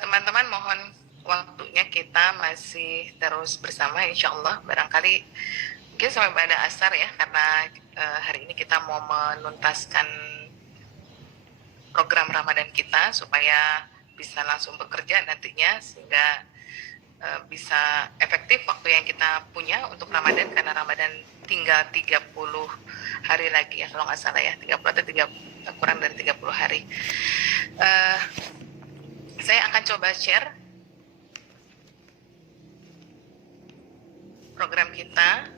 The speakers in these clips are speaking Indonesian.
Teman-teman mohon waktunya, kita masih terus bersama insya Allah, barangkali mungkin sampai pada asar ya, karena hari ini kita mau menuntaskan program Ramadan kita supaya bisa langsung bekerja nantinya, sehingga bisa efektif waktu yang kita punya untuk Ramadan, karena Ramadan tinggal 30 hari lagi ya kalau nggak salah ya, 30 atau 30, kurang dari 30 hari. Saya akan coba share program kita.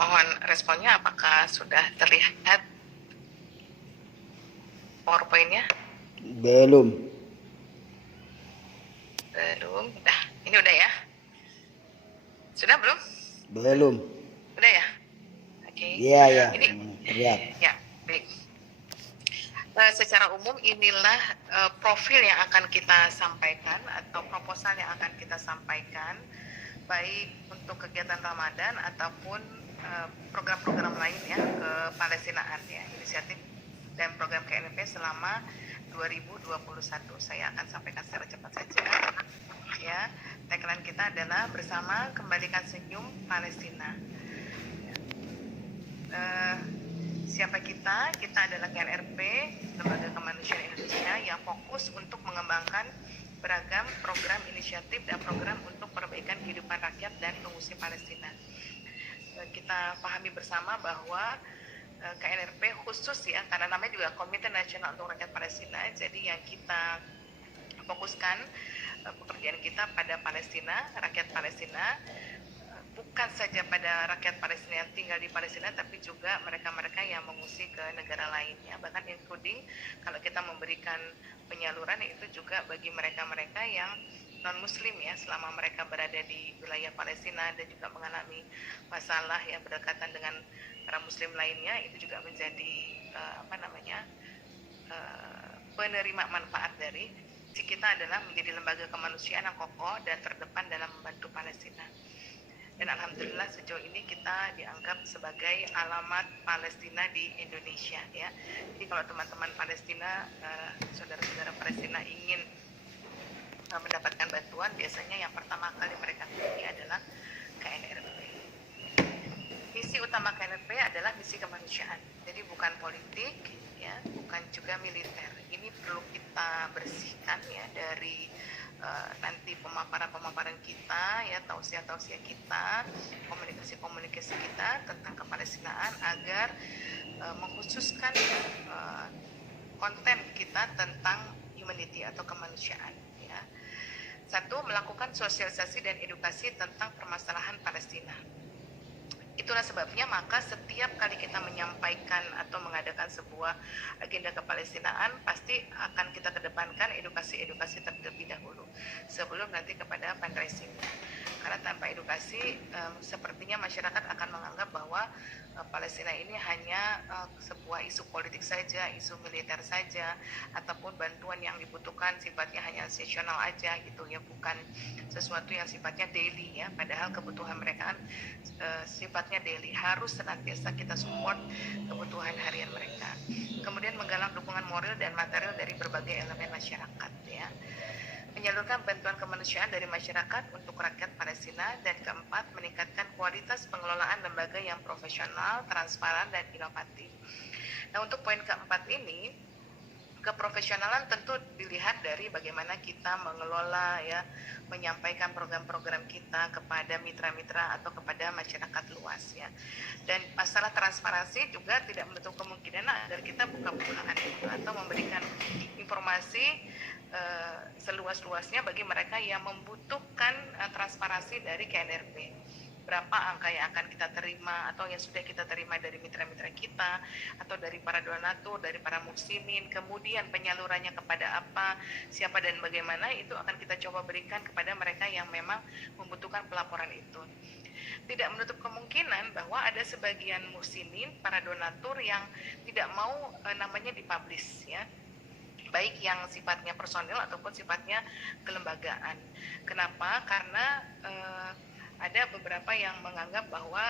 Mohon responnya, apakah sudah terlihat PowerPoint-nya? Belum. Belum. Nah, ini udah ya? Sudah belum? Belum. Udah ya? Oke. Iya, ya. Ini Terlihat. ya, baik. Secara umum inilah profil yang akan kita sampaikan atau proposal yang akan kita sampaikan, baik untuk kegiatan Ramadan ataupun program-program lain ya, kepalestinaan ya, inisiatif dan program KNP selama 2021. Saya akan sampaikan secara cepat saja ya. Tagline kita adalah bersama kembalikan senyum Palestina. Siapa kita? Kita adalah KNRP, Lembaga Kemanusiaan Indonesia, yang fokus untuk mengembangkan beragam program inisiatif dan program untuk perbaikan kehidupan rakyat dan pengungsi Palestina. Kita pahami bersama bahwa KNRP khusus ya, karena namanya juga Komite Nasional untuk Rakyat Palestina, jadi yang kita fokuskan pekerjaan kita pada Palestina, rakyat Palestina, bukan saja pada rakyat Palestina yang tinggal di Palestina, tapi juga mereka-mereka yang mengungsi ke negara lainnya, bahkan including kalau kita memberikan penyaluran itu juga bagi mereka-mereka yang non-muslim ya, selama mereka berada di wilayah Palestina dan juga mengalami masalah yang berdekatan dengan para muslim lainnya, itu juga menjadi penerima manfaat dari kita adalah menjadi lembaga kemanusiaan yang kokoh dan terdepan dalam membantu Palestina. Dan alhamdulillah sejauh ini kita dianggap sebagai alamat Palestina di Indonesia ya. Jadi kalau teman-teman Palestina, saudara-saudara Palestina ingin mendapatkan bantuan, biasanya yang pertama kali mereka hubungi adalah KNRP. Misi utama KNRP adalah misi kemanusiaan. Jadi bukan politik ya, bukan juga militer. Ini perlu kita bersihkan ya dari nanti pemaparan kita ya, tausiah-tausiah kita, komunikasi-komunikasi kita tentang kepalestinaan, agar mengkhususkan konten kita tentang humanity atau kemanusiaan ya. Satu, melakukan sosialisasi dan edukasi tentang permasalahan Palestina. Itulah sebabnya maka setiap kali kita menyampaikan atau mengadakan sebuah agenda kepalestinaan, pasti akan kita kedepankan edukasi-edukasi terlebih dahulu sebelum nanti kepada fundraising. Karena tanpa edukasi, sepertinya masyarakat akan menganggap bahwa Palestina ini hanya sebuah isu politik saja, isu militer saja, ataupun bantuan yang dibutuhkan sifatnya hanya seasonal aja gitu ya, bukan sesuatu yang sifatnya daily ya. Padahal kebutuhan mereka kan sifatnya daily, harus senantiasa kita support kebutuhan harian mereka. Kemudian menggalang dukungan moral dan material dari berbagai elemen masyarakat ya. Menyalurkan bantuan kemanusiaan dari masyarakat untuk rakyat Palestina. Dan keempat, meningkatkan kualitas pengelolaan lembaga yang profesional, transparan, dan inovatif. Nah, untuk poin keempat ini, keprofesionalan tentu dilihat dari bagaimana kita mengelola ya, menyampaikan program-program kita kepada mitra-mitra atau kepada masyarakat luas ya. Dan masalah transparansi juga tidak menutup kemungkinan agar kita buka-bukaan atau memberikan informasi seluas-luasnya bagi mereka yang membutuhkan transparansi dari KNRP. Berapa angka yang akan kita terima atau yang sudah kita terima dari mitra-mitra kita atau dari para donatur, dari para muslimin, kemudian penyalurannya kepada apa, siapa dan bagaimana, itu akan kita coba berikan kepada mereka yang memang membutuhkan pelaporan itu. Tidak menutup kemungkinan bahwa ada sebagian muslimin, para donatur yang tidak mau namanya dipublish ya, baik yang sifatnya personil ataupun sifatnya kelembagaan. Kenapa? Karena ada beberapa yang menganggap bahwa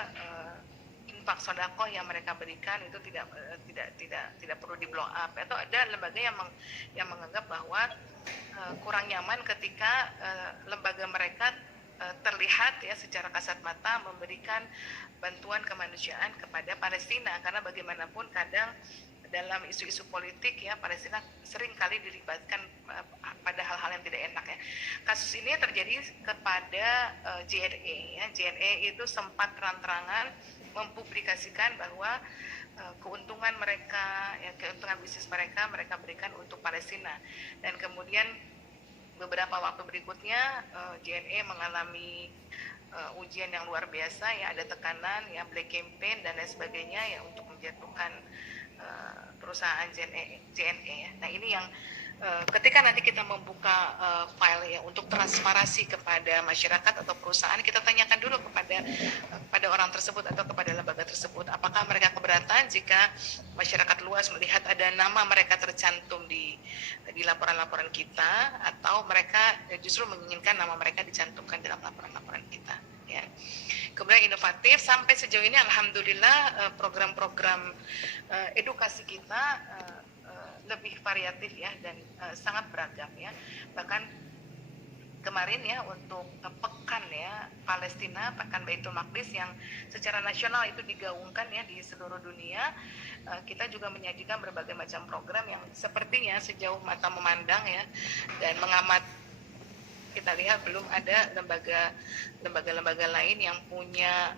infak sodakoh yang mereka berikan itu tidak perlu di blow up. Atau ada lembaga yang menganggap bahwa kurang nyaman ketika lembaga mereka terlihat ya secara kasat mata memberikan bantuan kemanusiaan kepada Palestina, karena bagaimanapun kadang dalam isu-isu politik ya Palestina sering kali dilibatkan pada hal-hal yang tidak enak ya. Kasus ini terjadi kepada JNE ya. JNE itu sempat terang-terangan mempublikasikan bahwa keuntungan mereka ya, keuntungan bisnis mereka berikan untuk Palestina, dan kemudian beberapa waktu berikutnya JNE mengalami ujian yang luar biasa ya, ada tekanan ya, black campaign dan lain sebagainya ya untuk menjatuhkan perusahaan JNE ya. Nah ini yang ketika nanti kita membuka file ya untuk transparansi kepada masyarakat atau perusahaan, kita tanyakan dulu kepada orang tersebut atau kepada lembaga tersebut, apakah mereka keberatan jika masyarakat luas melihat ada nama mereka tercantum di laporan-laporan kita, atau mereka justru menginginkan nama mereka dicantumkan dalam laporan-laporan kita ya. Kemudian inovatif, sampai sejauh ini alhamdulillah program-program edukasi kita lebih variatif ya, dan sangat beragam ya. Bahkan kemarin ya untuk pekan ya Palestina, pekan Baitul Maqdis yang secara nasional itu digaungkan ya di seluruh dunia, kita juga menyajikan berbagai macam program yang sepertinya sejauh mata memandang ya dan mengamat, kita lihat belum ada lembaga-lembaga lain yang punya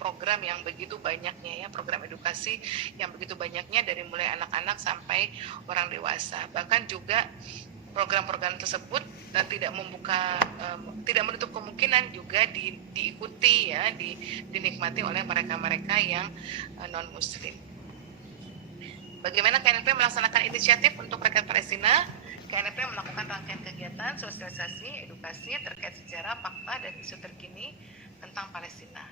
program yang begitu banyaknya ya, program edukasi yang begitu banyaknya dari mulai anak-anak sampai orang dewasa. Bahkan juga program-program tersebut tidak menutup kemungkinan juga diikuti ya, dinikmati oleh mereka-mereka yang non muslim. Bagaimana KNP melaksanakan inisiatif untuk rakyat Palestina? KNP melakukan rangkaian kegiatan sosialisasi, edukasi terkait sejarah, fakta, dan isu terkini tentang Palestina.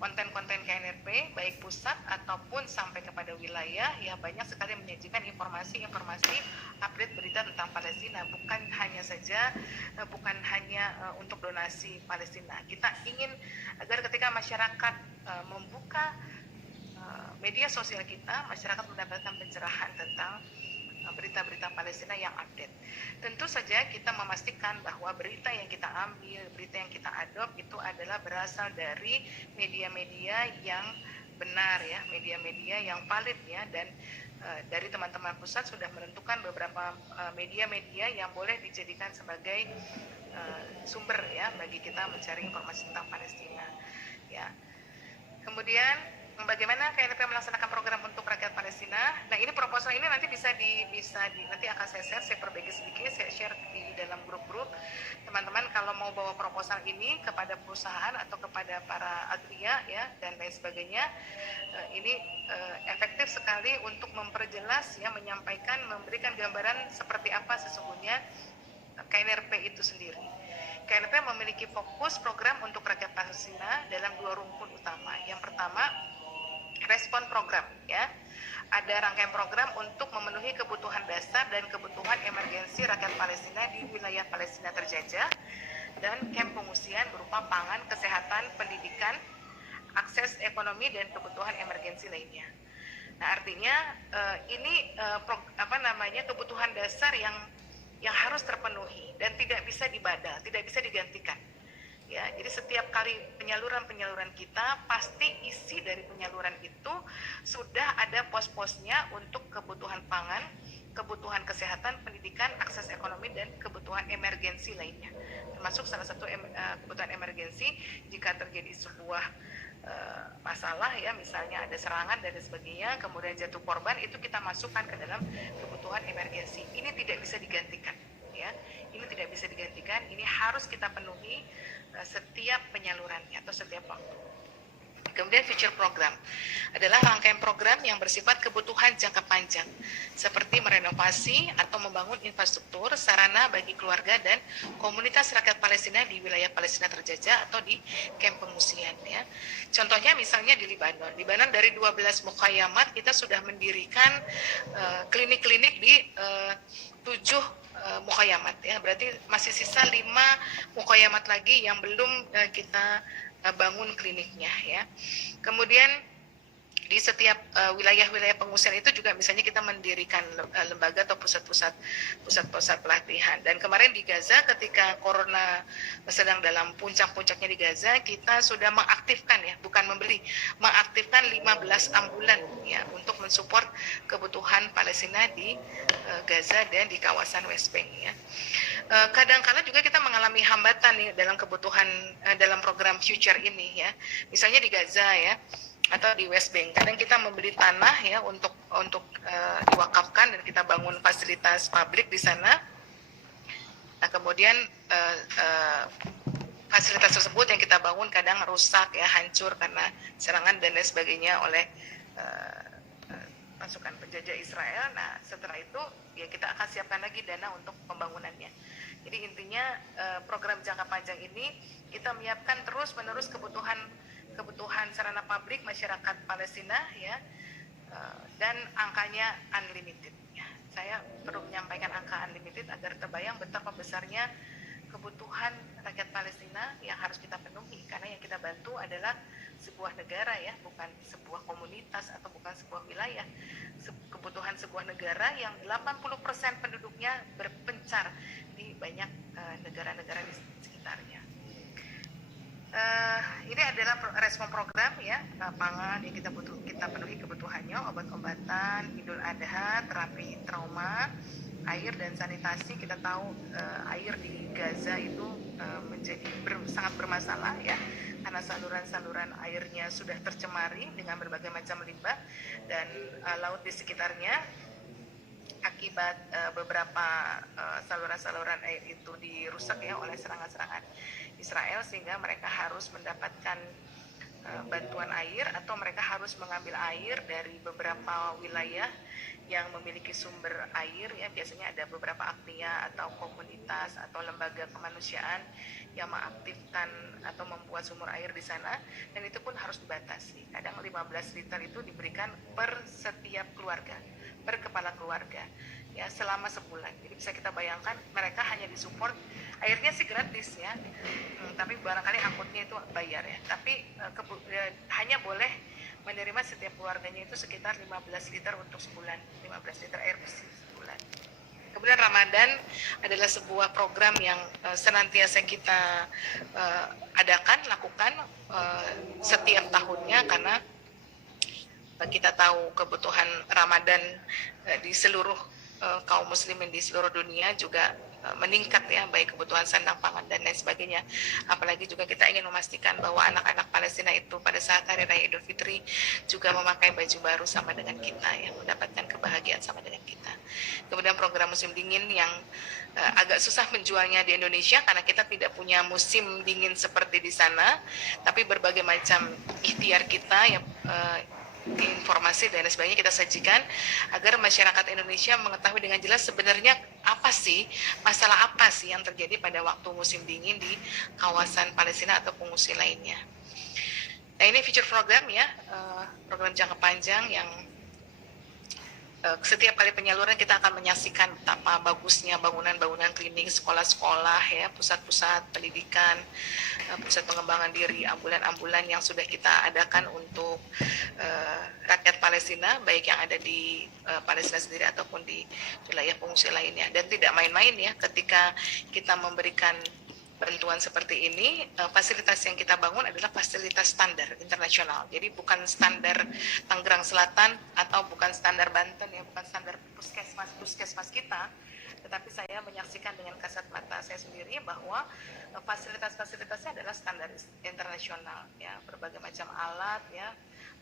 Konten-konten KNP, baik pusat ataupun sampai kepada wilayah, ya banyak sekali menyajikan informasi-informasi update berita tentang Palestina. Bukan hanya untuk donasi Palestina. Kita ingin agar ketika masyarakat membuka media sosial kita, masyarakat mendapatkan pencerahan tentang berita-berita Palestina yang update. Tentu saja kita memastikan bahwa berita yang kita ambil, berita yang kita adopt itu adalah berasal dari media-media yang benar ya, media-media yang valid ya, dan dari teman-teman pusat sudah menentukan beberapa media-media yang boleh dijadikan sebagai sumber ya bagi kita mencari informasi tentang Palestina ya. Kemudian bagaimana KNP melaksanakan program untuk rakyat Palestina? Nah ini proposal ini nanti nanti akan saya perbaiki sedikit, saya share di dalam grup-grup. Teman-teman kalau mau bawa proposal ini kepada perusahaan atau kepada para agria ya dan lain sebagainya, ini efektif sekali untuk memperjelas ya, menyampaikan, memberikan gambaran seperti apa sesungguhnya KNRP itu sendiri. KNP memiliki fokus program untuk rakyat Palestina dalam 2 rumpun utama. Yang pertama, respon program ya. Ada rangkaian program untuk memenuhi kebutuhan dasar dan kebutuhan emergensi rakyat Palestina di wilayah Palestina terjajah, dan camp pengungsian berupa pangan, kesehatan, pendidikan, akses ekonomi, dan kebutuhan emergensi lainnya. Nah artinya ini kebutuhan dasar yang harus terpenuhi dan tidak bisa dibadal, tidak bisa digantikan. Ya, jadi setiap kali penyaluran kita pasti isi dari penyaluran itu sudah ada pos-posnya untuk kebutuhan pangan, kebutuhan kesehatan, pendidikan, akses ekonomi, dan kebutuhan emergensi lainnya. Termasuk salah satu kebutuhan emergensi jika terjadi sebuah masalah ya, misalnya ada serangan dan sebagainya, kemudian jatuh korban, itu kita masukkan ke dalam kebutuhan emergensi. Ini tidak bisa digantikan ya. Ini tidak bisa digantikan, ini harus kita penuhi setiap penyalurannya atau setiap waktu. Kemudian future program adalah rangkaian program yang bersifat kebutuhan jangka panjang, seperti merenovasi atau membangun infrastruktur sarana bagi keluarga dan komunitas rakyat Palestina di wilayah Palestina terjajah atau di kamp pengungsian ya. Contohnya misalnya di Libanon dari 12 mukhayamat kita sudah mendirikan klinik-klinik di 7 mukhayamat ya, berarti masih sisa 5 mukhayamat lagi yang belum kita bangun kliniknya ya. Kemudian di setiap wilayah-wilayah pengungsian itu juga misalnya kita mendirikan lembaga atau pusat-pusat pelatihan. Dan kemarin di Gaza ketika corona sedang dalam puncak-puncaknya di Gaza, kita sudah mengaktifkan ya, bukan membeli, mengaktifkan 15 ambulan ya untuk mensupport kebutuhan Palestina di Gaza dan di kawasan West Bank ya. Kadang-kala juga kita mengalami hambatan nih dalam kebutuhan dalam program Future ini ya. Misalnya di Gaza ya, atau di West Bank. Kadang kita membeli tanah ya untuk diwakafkan dan kita bangun fasilitas publik di sana. Nah, kemudian fasilitas tersebut yang kita bangun kadang rusak ya, hancur karena serangan dan lain sebagainya oleh pasukan penjajah Israel. Nah, setelah itu ya kita akan siapkan lagi dana untuk pembangunannya. Jadi intinya program jangka panjang ini kita menyiapkan terus-menerus kebutuhan sarana publik masyarakat Palestina ya, dan angkanya unlimited ya. Saya perlu menyampaikan angka unlimited agar terbayang betapa besarnya kebutuhan rakyat Palestina yang harus kita penuhi, karena yang kita bantu adalah sebuah negara ya, bukan sebuah komunitas atau bukan sebuah wilayah. Kebutuhan sebuah negara yang 80% penduduknya berpencar di banyak negara-negara di sekitarnya. Ini adalah respon program ya, pangan yang kita penuhi kebutuhannya, obat-obatan, Idul Adha, terapi trauma, air dan sanitasi. Kita tahu air di Gaza itu menjadi sangat bermasalah ya, karena saluran-saluran airnya sudah tercemari dengan berbagai macam limbah dan laut di sekitarnya akibat beberapa saluran-saluran air itu dirusak ya oleh serangan-serangan Israel, sehingga mereka harus mendapatkan bantuan air atau mereka harus mengambil air dari beberapa wilayah yang memiliki sumber air ya. Biasanya ada beberapa aktia atau komunitas atau lembaga kemanusiaan yang mengaktifkan atau membuat sumur air di sana, dan itu pun harus dibatasi. Kadang 15 liter itu diberikan per setiap keluarga, per kepala keluarga ya, selama sebulan. Jadi bisa kita bayangkan mereka hanya disupport, airnya sih gratis ya, tapi barangkali angkutnya itu bayar ya. Tapi hanya boleh menerima setiap keluarganya itu sekitar 15 liter untuk sebulan, 15 liter air bersih sebulan. Kemudian Ramadan adalah sebuah program yang senantiasa kita lakukan setiap tahunnya, karena kita tahu kebutuhan Ramadan di seluruh kaum muslimin di seluruh dunia juga meningkat ya, baik kebutuhan sandang pangan dan lain sebagainya. Apalagi juga kita ingin memastikan bahwa anak-anak Palestina itu pada saat Hari Raya Idul Fitri juga memakai baju baru sama dengan kita ya, mendapatkan kebahagiaan sama dengan kita. Kemudian program musim dingin yang agak susah menjualnya di Indonesia karena kita tidak punya musim dingin seperti di sana, tapi berbagai macam ikhtiar kita ya, informasi dan sebagainya kita sajikan agar masyarakat Indonesia mengetahui dengan jelas sebenarnya masalah apa sih yang terjadi pada waktu musim dingin di kawasan Palestina atau pengungsi lainnya. Nah, ini future program ya, program jangka panjang yang setiap kali penyaluran kita akan menyaksikan betapa bagusnya bangunan-bangunan klinik, sekolah-sekolah ya, pusat-pusat pendidikan, pusat pengembangan diri, ambulan-ambulan yang sudah kita adakan untuk rakyat Palestina, baik yang ada di Palestina sendiri ataupun di wilayah pengungsi lainnya. Dan tidak main-main ya ketika kita memberikan bantuan seperti ini, fasilitas yang kita bangun adalah fasilitas standar internasional. Jadi bukan standar Tangerang Selatan atau bukan standar Banten ya, bukan standar puskesmas kita, tetapi saya menyaksikan dengan kasat mata saya sendiri bahwa fasilitas-fasilitasnya adalah standar internasional ya, berbagai macam alat ya,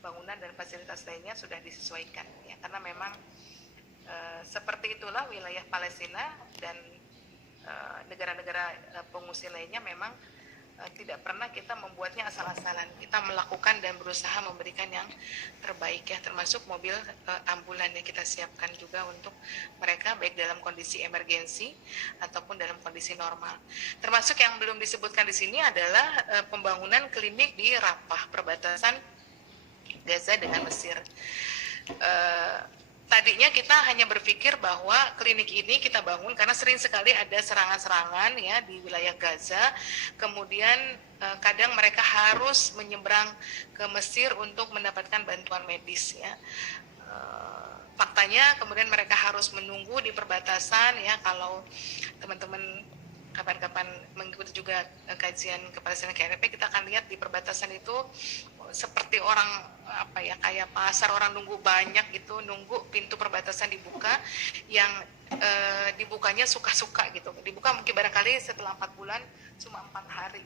bangunan dan fasilitas lainnya sudah disesuaikan ya, karena memang seperti itulah wilayah Palestina dan negara-negara pengungsi lainnya. Memang tidak pernah kita membuatnya asal-asalan. Kita melakukan dan berusaha memberikan yang terbaik ya, termasuk mobil ambulan yang kita siapkan juga untuk mereka baik dalam kondisi emergensi ataupun dalam kondisi normal. Termasuk yang belum disebutkan di sini adalah pembangunan klinik di Rafah, perbatasan Gaza dengan Mesir. tadinya kita hanya berpikir bahwa klinik ini kita bangun karena sering sekali ada serangan-serangan ya di wilayah Gaza. Kemudian kadang mereka harus menyeberang ke Mesir untuk mendapatkan bantuan medis ya. Faktanya kemudian mereka harus menunggu di perbatasan ya. Kalau teman-teman kapan-kapan mengikuti juga kajian kepartisian KNP, kita akan lihat di perbatasan itu seperti orang kayak pasar, orang nunggu banyak gitu, nunggu pintu perbatasan dibuka, yang dibukanya suka-suka gitu, dibuka mungkin barangkali setelah 4 bulan, cuma 4 hari.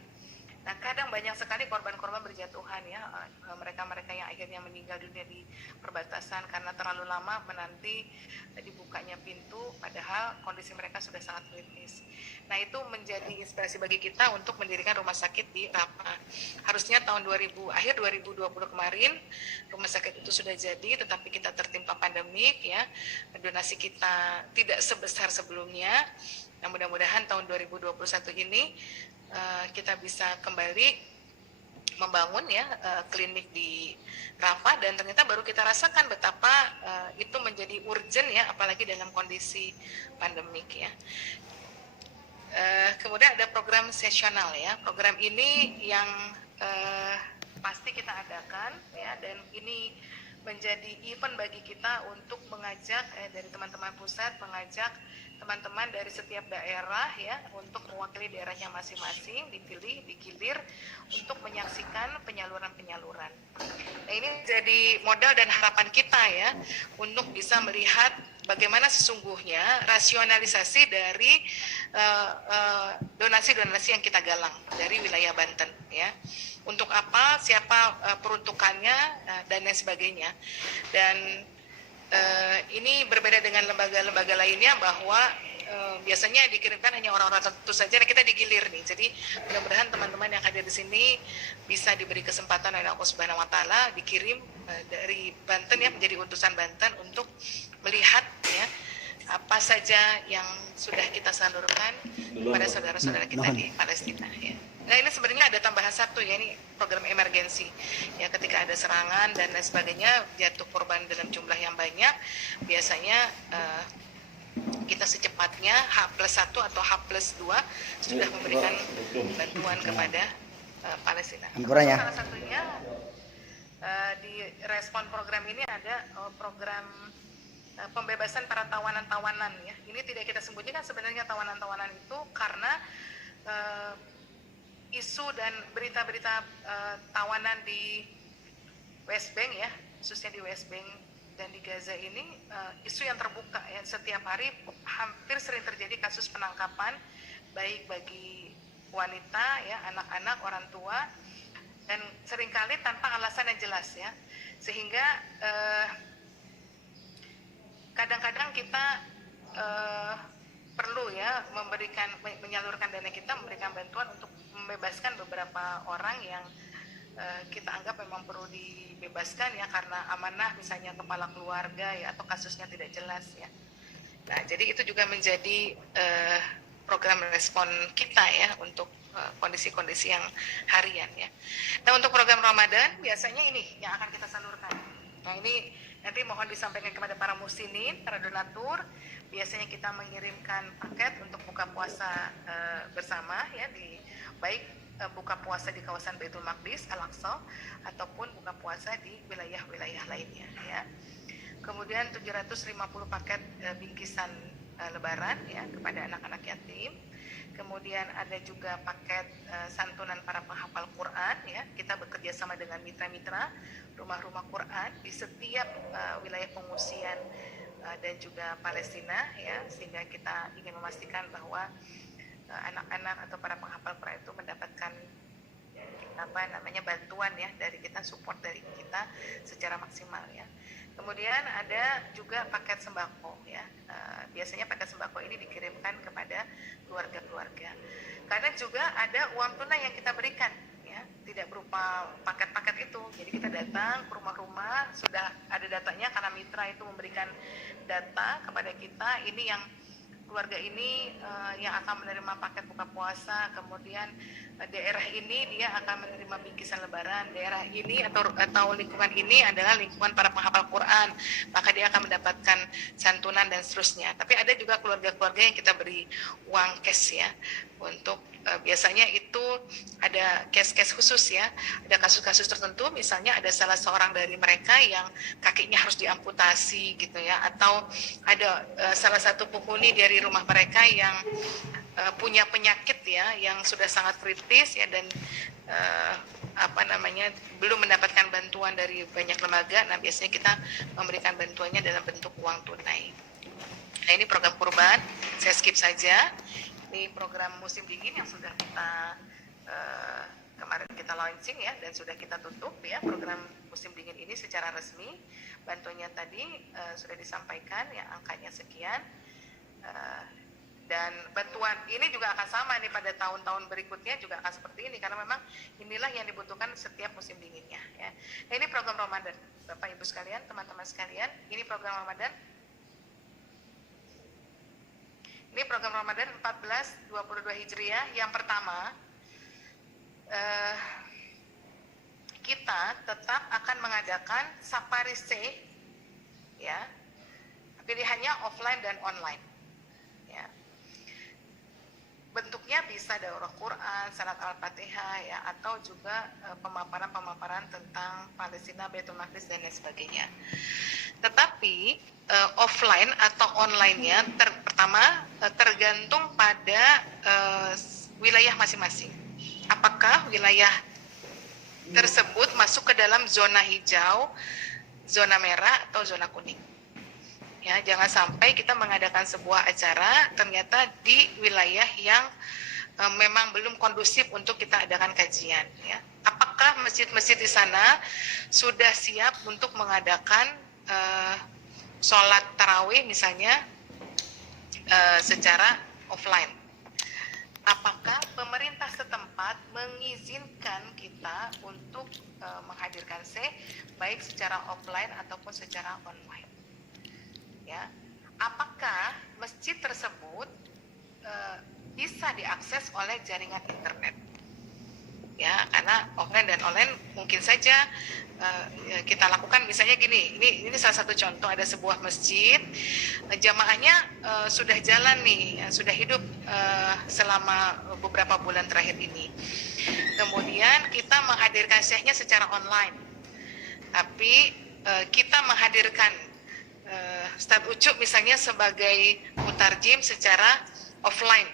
Nah, kadang banyak sekali korban-korban berjatuhan ya, mereka-mereka yang akhirnya meninggal dunia di perbatasan karena terlalu lama menanti dibukanya pintu, padahal kondisi mereka sudah sangat kritis. Nah, itu menjadi inspirasi bagi kita untuk mendirikan rumah sakit di Rafah. Harusnya akhir 2020 kemarin rumah sakit itu sudah jadi, tetapi kita tertimpa pandemik ya, donasi kita tidak sebesar sebelumnya. Nah, mudah-mudahan tahun 2021 ini kita bisa kembali membangun ya klinik di Rafah, dan ternyata baru kita rasakan betapa itu menjadi urgent ya, apalagi dalam kondisi pandemik ya. Kemudian ada program sesional ya, program ini yang pasti kita adakan ya, dan ini menjadi event bagi kita untuk mengajak dari teman-teman pusat, mengajak teman-teman dari setiap daerah ya untuk mewakili daerahnya masing-masing, dipilih, digilir untuk menyaksikan penyaluran-penyaluran. Nah, ini jadi modal dan harapan kita ya untuk bisa melihat bagaimana sesungguhnya rasionalisasi dari donasi-donasi yang kita galang dari wilayah Banten ya. Untuk apa, siapa peruntukannya dan lain sebagainya. Dan ini berbeda dengan lembaga-lembaga lainnya bahwa biasanya dikirimkan hanya orang-orang tertentu saja, dan kita digilir nih. Jadi mudah-mudahan teman-teman yang hadir di sini bisa diberi kesempatan oleh Allah Subhanahu Wa Taala dikirim dari Banten ya, menjadi utusan Banten untuk melihat ya apa saja yang sudah kita salurkan kepada saudara-saudara kita di Palestina ya. Nah, ini sebenarnya ada tambahan satu ya, ini program emergensi ya, ketika ada serangan dan lain sebagainya, jatuh korban dalam jumlah yang banyak, biasanya kita secepatnya H+1 atau H+2 sudah memberikan bantuan kepada Palestina. Salah satunya di respon program ini ada program pembebasan para tawanan-tawanan ya. Ini tidak kita sembunyikan sebenarnya tawanan-tawanan itu karena isu dan berita-berita tawanan di West Bank ya, khususnya di West Bank dan di Gaza ini isu yang terbuka ya. Setiap hari hampir sering terjadi kasus penangkapan, baik bagi wanita ya, anak-anak, orang tua, dan seringkali tanpa alasan yang jelas ya, sehingga kadang-kadang kita perlu ya menyalurkan dana kita, memberikan bantuan untuk membebaskan beberapa orang yang kita anggap memang perlu dibebaskan ya, karena amanah misalnya kepala keluarga ya, atau kasusnya tidak jelas ya. Nah, jadi itu juga menjadi program respon kita ya untuk kondisi-kondisi yang harian ya. Nah, untuk program Ramadan biasanya ini yang akan kita salurkan. Nah, ini nanti mohon disampaikan kepada para muslimin, para donatur. Biasanya kita mengirimkan paket untuk buka puasa bersama ya, di baik buka puasa di kawasan Baitul Maqdis, Al-Aqsa, ataupun buka puasa di wilayah-wilayah lainnya ya. Kemudian 750 paket bingkisan lebaran ya kepada anak-anak yatim. Kemudian ada juga paket santunan para penghafal Quran ya. Kita bekerja sama dengan mitra-mitra rumah-rumah Quran di setiap wilayah pengungsian dan juga Palestina ya, sehingga kita ingin memastikan bahwa anak-anak atau para penghafal Quran itu mendapatkan bantuan ya dari kita, support dari kita secara maksimal ya. Kemudian ada juga paket sembako ya. Biasanya paket sembako ini dikirimkan kepada keluarga-keluarga. Karena juga ada uang tunai yang kita berikan ya, tidak berupa paket-paket itu. Jadi kita datang ke rumah-rumah, sudah ada datanya karena mitra itu memberikan data kepada kita, ini yang keluarga ini yang akan menerima paket buka puasa, kemudian daerah ini dia akan menerima bingkisan lebaran, daerah ini atau lingkungan ini adalah lingkungan para penghafal Quran, maka dia akan mendapatkan santunan dan seterusnya. Tapi ada juga keluarga-keluarga yang kita beri uang cash ya, untuk biasanya itu ada case-case khusus ya, ada kasus-kasus tertentu, misalnya ada salah seorang dari mereka yang kakinya harus diamputasi gitu ya, atau ada salah satu penghuni dari rumah mereka yang punya penyakit ya yang sudah sangat kritis ya, dan belum mendapatkan bantuan dari banyak lembaga. Nah, biasanya kita memberikan bantuannya dalam bentuk uang tunai. Nah, ini program kurban, saya skip saja. Ini program musim dingin yang sudah kita kemarin kita launching ya, dan sudah kita tutup ya program musim dingin ini secara resmi. Bantuannya tadi sudah disampaikan ya, angkanya sekian. Dan bantuan ini juga akan sama nih pada tahun-tahun berikutnya juga akan seperti ini, karena memang inilah yang dibutuhkan setiap musim dinginnya ya. Nah, ini program Ramadan Bapak Ibu sekalian, teman-teman sekalian, ini program Ramadan. Ini program Ramadan 1422 Hijriah. Yang pertama, kita tetap akan mengadakan Safari Say ya, pilihannya offline dan online ya. Bentuknya bisa daurah Quran, salat Al-Fatihah ya, atau juga pemaparan-pemaparan tentang Palestina, Baitul Maqdis dan lain sebagainya. Tetapi offline atau online-nya pertama tergantung pada wilayah masing-masing. Apakah wilayah tersebut masuk ke dalam zona hijau, zona merah, atau zona kuning? Ya, jangan sampai kita mengadakan sebuah acara ternyata di wilayah yang memang belum kondusif untuk kita adakan kajian. Ya. Apakah masjid-masjid di sana sudah siap untuk mengadakan sholat tarawih misalnya secara offline? Apakah pemerintah setempat mengizinkan kita untuk menghadirkan baik secara offline ataupun secara online? Ya, apakah masjid tersebut bisa diakses oleh jaringan internet? Ya, karena offline dan online mungkin saja kita lakukan. Misalnya gini, ini salah satu contoh, ada sebuah masjid jamaahnya sudah jalan nih, sudah hidup selama beberapa bulan terakhir ini. Kemudian kita menghadirkan syekhnya secara online, tapi kita menghadirkan Ustadz Ucup misalnya sebagai mutarjim secara offline.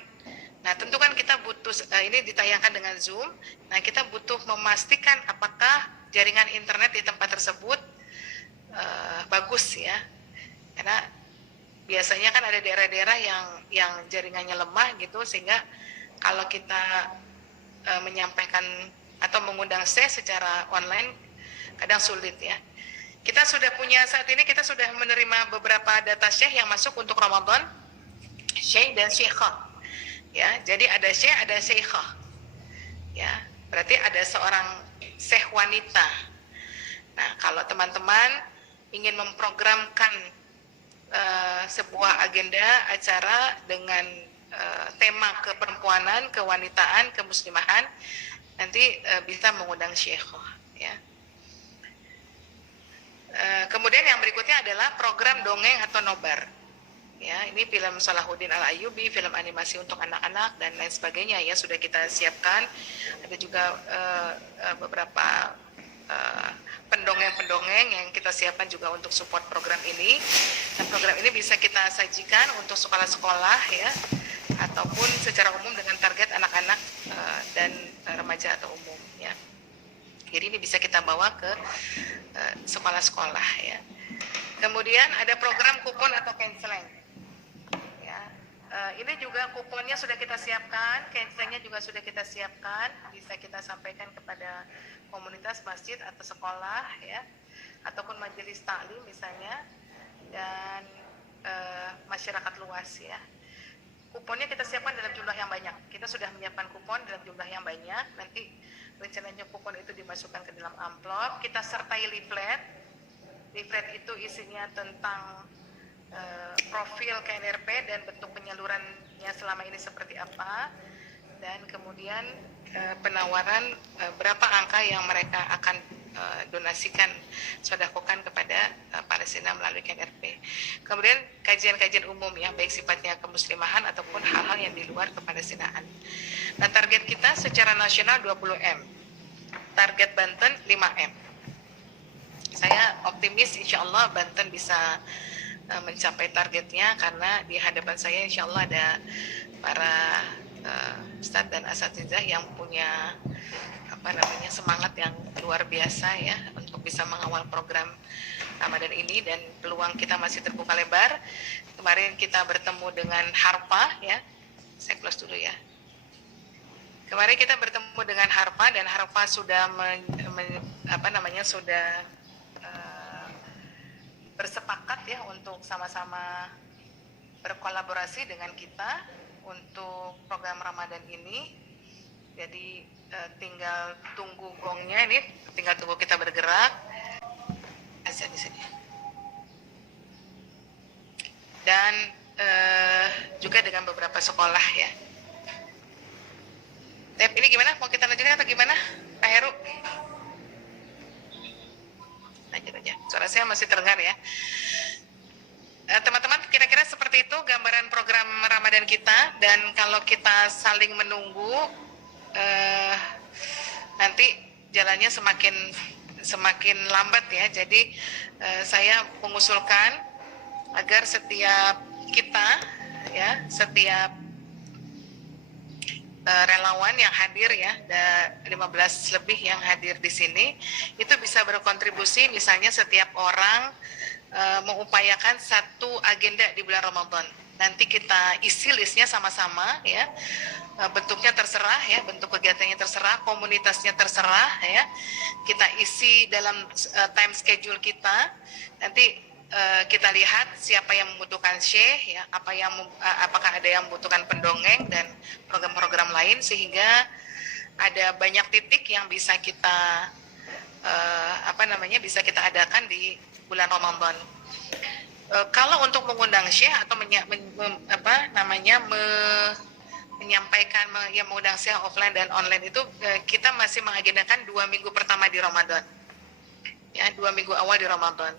Nah, tentu kan kita butuh, ini ditayangkan dengan Zoom. Nah, kita butuh memastikan apakah jaringan internet di tempat tersebut bagus ya. Karena biasanya kan ada daerah-daerah yang jaringannya lemah gitu, sehingga kalau kita menyampaikan atau mengundang secara online kadang sulit ya. Kita sudah punya, saat ini kita sudah menerima beberapa data syekh yang masuk untuk Ramadan, syekh dan syekhah. Ya, jadi ada syekh, ada syekhah. Ya, berarti ada seorang syekh wanita. Nah, kalau teman-teman ingin memprogramkan sebuah agenda acara dengan tema keperempuanan, kewanitaan, kemuslimahan, nanti bisa mengundang syekhah. Ya. Kemudian yang berikutnya adalah program dongeng atau nobar. Ya, ini film Salahuddin Al-Ayyubi, film animasi untuk anak-anak dan lain sebagainya ya, sudah kita siapkan. Ada juga beberapa pendongeng-pendongeng yang kita siapkan juga untuk support program ini. Dan program ini bisa kita sajikan untuk sekolah-sekolah ya, ataupun secara umum dengan target anak-anak dan remaja atau umum ya. Jadi ini bisa kita bawa ke sekolah-sekolah ya. Kemudian ada program kupon atau canceling. Ya, ini juga kuponnya sudah kita siapkan, cancelingnya juga sudah kita siapkan, bisa kita sampaikan kepada komunitas masjid atau sekolah ya, ataupun majelis taklim misalnya, dan masyarakat luas ya. Kuponnya kita siapkan dalam jumlah yang banyak. Kita sudah menyiapkan kupon dalam jumlah yang banyak. Nanti rencananya kupon itu dimasukkan ke dalam amplop. Kita sertai leaflet. Leaflet itu isinya tentang profil KNRP dan bentuk penyalurannya selama ini seperti apa. dan kemudian penawaran berapa angka yang mereka akan donasikan, sodakokan kepada Palestina melalui KNRP. Kemudian kajian-kajian umum ya, baik sifatnya kemuslimahan ataupun hal-hal yang di luar kePalestinaan. Nah, target kita secara nasional 20M, target Banten 5M. Saya optimis insya Allah Banten bisa mencapai targetnya, karena di hadapan saya insya Allah ada para Ustadz dan Asatizah yang punya semangat yang luar biasa ya untuk bisa mengawal program Ramadan ini, dan peluang kita masih terbuka lebar. Kemarin kita bertemu dengan Harpa ya, saya close dulu ya. Kemarin kita bertemu dengan Harpa, dan Harpa sudah sudah bersepakat ya untuk sama-sama berkolaborasi dengan kita untuk program Ramadan ini. Jadi tinggal tunggu gongnya, ini tinggal tunggu kita bergerak aja di sini. Dan juga dengan beberapa sekolah ya. Ini gimana? Mau kita lanjutkan atau gimana, Pak Heru? Lanjut aja. Suara saya masih terdengar ya. Teman-teman, kira-kira seperti itu gambaran program Ramadan kita. Dan kalau kita saling menunggu, nanti jalannya semakin lambat ya. Jadi saya mengusulkan agar setiap kita ya, setiap relawan yang hadir ya, ada 15 lebih yang hadir di sini, itu bisa berkontribusi, misalnya setiap orang mengupayakan satu agenda di bulan Ramadan. Nanti kita isi listnya sama-sama ya, bentuknya terserah ya, bentuk kegiatannya terserah, komunitasnya terserah ya, kita isi dalam time schedule kita. Nanti kita lihat siapa yang membutuhkan syekh ya, apakah ada yang membutuhkan pendongeng dan program-program lain, sehingga ada banyak titik yang bisa kita bisa kita adakan di bulan Ramadan. Kalau untuk mengundang syekh atau menyampaikan mengundang syekh offline dan online itu, kita masih mengagendakan 2 minggu pertama di Ramadan ya, 2 minggu awal di Ramadan.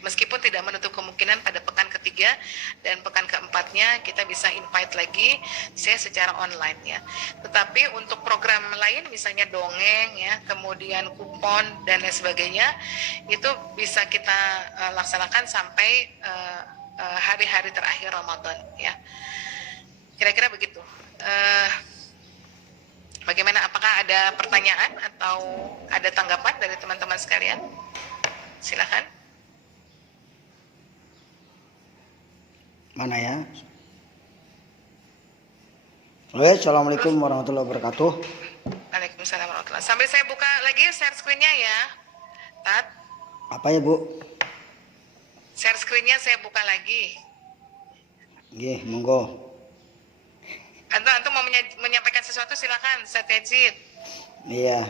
Meskipun tidak menutup kemungkinan pada pekan ketiga dan pekan keempatnya kita bisa invite lagi saya secara online ya. Tetapi untuk program lain, misalnya dongeng ya, kemudian kupon dan lain sebagainya, itu bisa kita laksanakan sampai hari-hari terakhir Ramadan ya. Kira-kira begitu. Bagaimana? Apakah ada pertanyaan atau ada tanggapan dari teman-teman sekalian? Silakan. Mana ya? Oke, assalamualaikum warahmatullahi wabarakatuh. Waalaikumsalam warahmatullahi wabarakatuh. Sambil saya buka lagi share screen-nya ya, Tat. Apa ya, Bu? Share screen-nya saya buka lagi. Nggih, monggo. Antum mau menyampaikan sesuatu, silakan, Satyajid. Iya.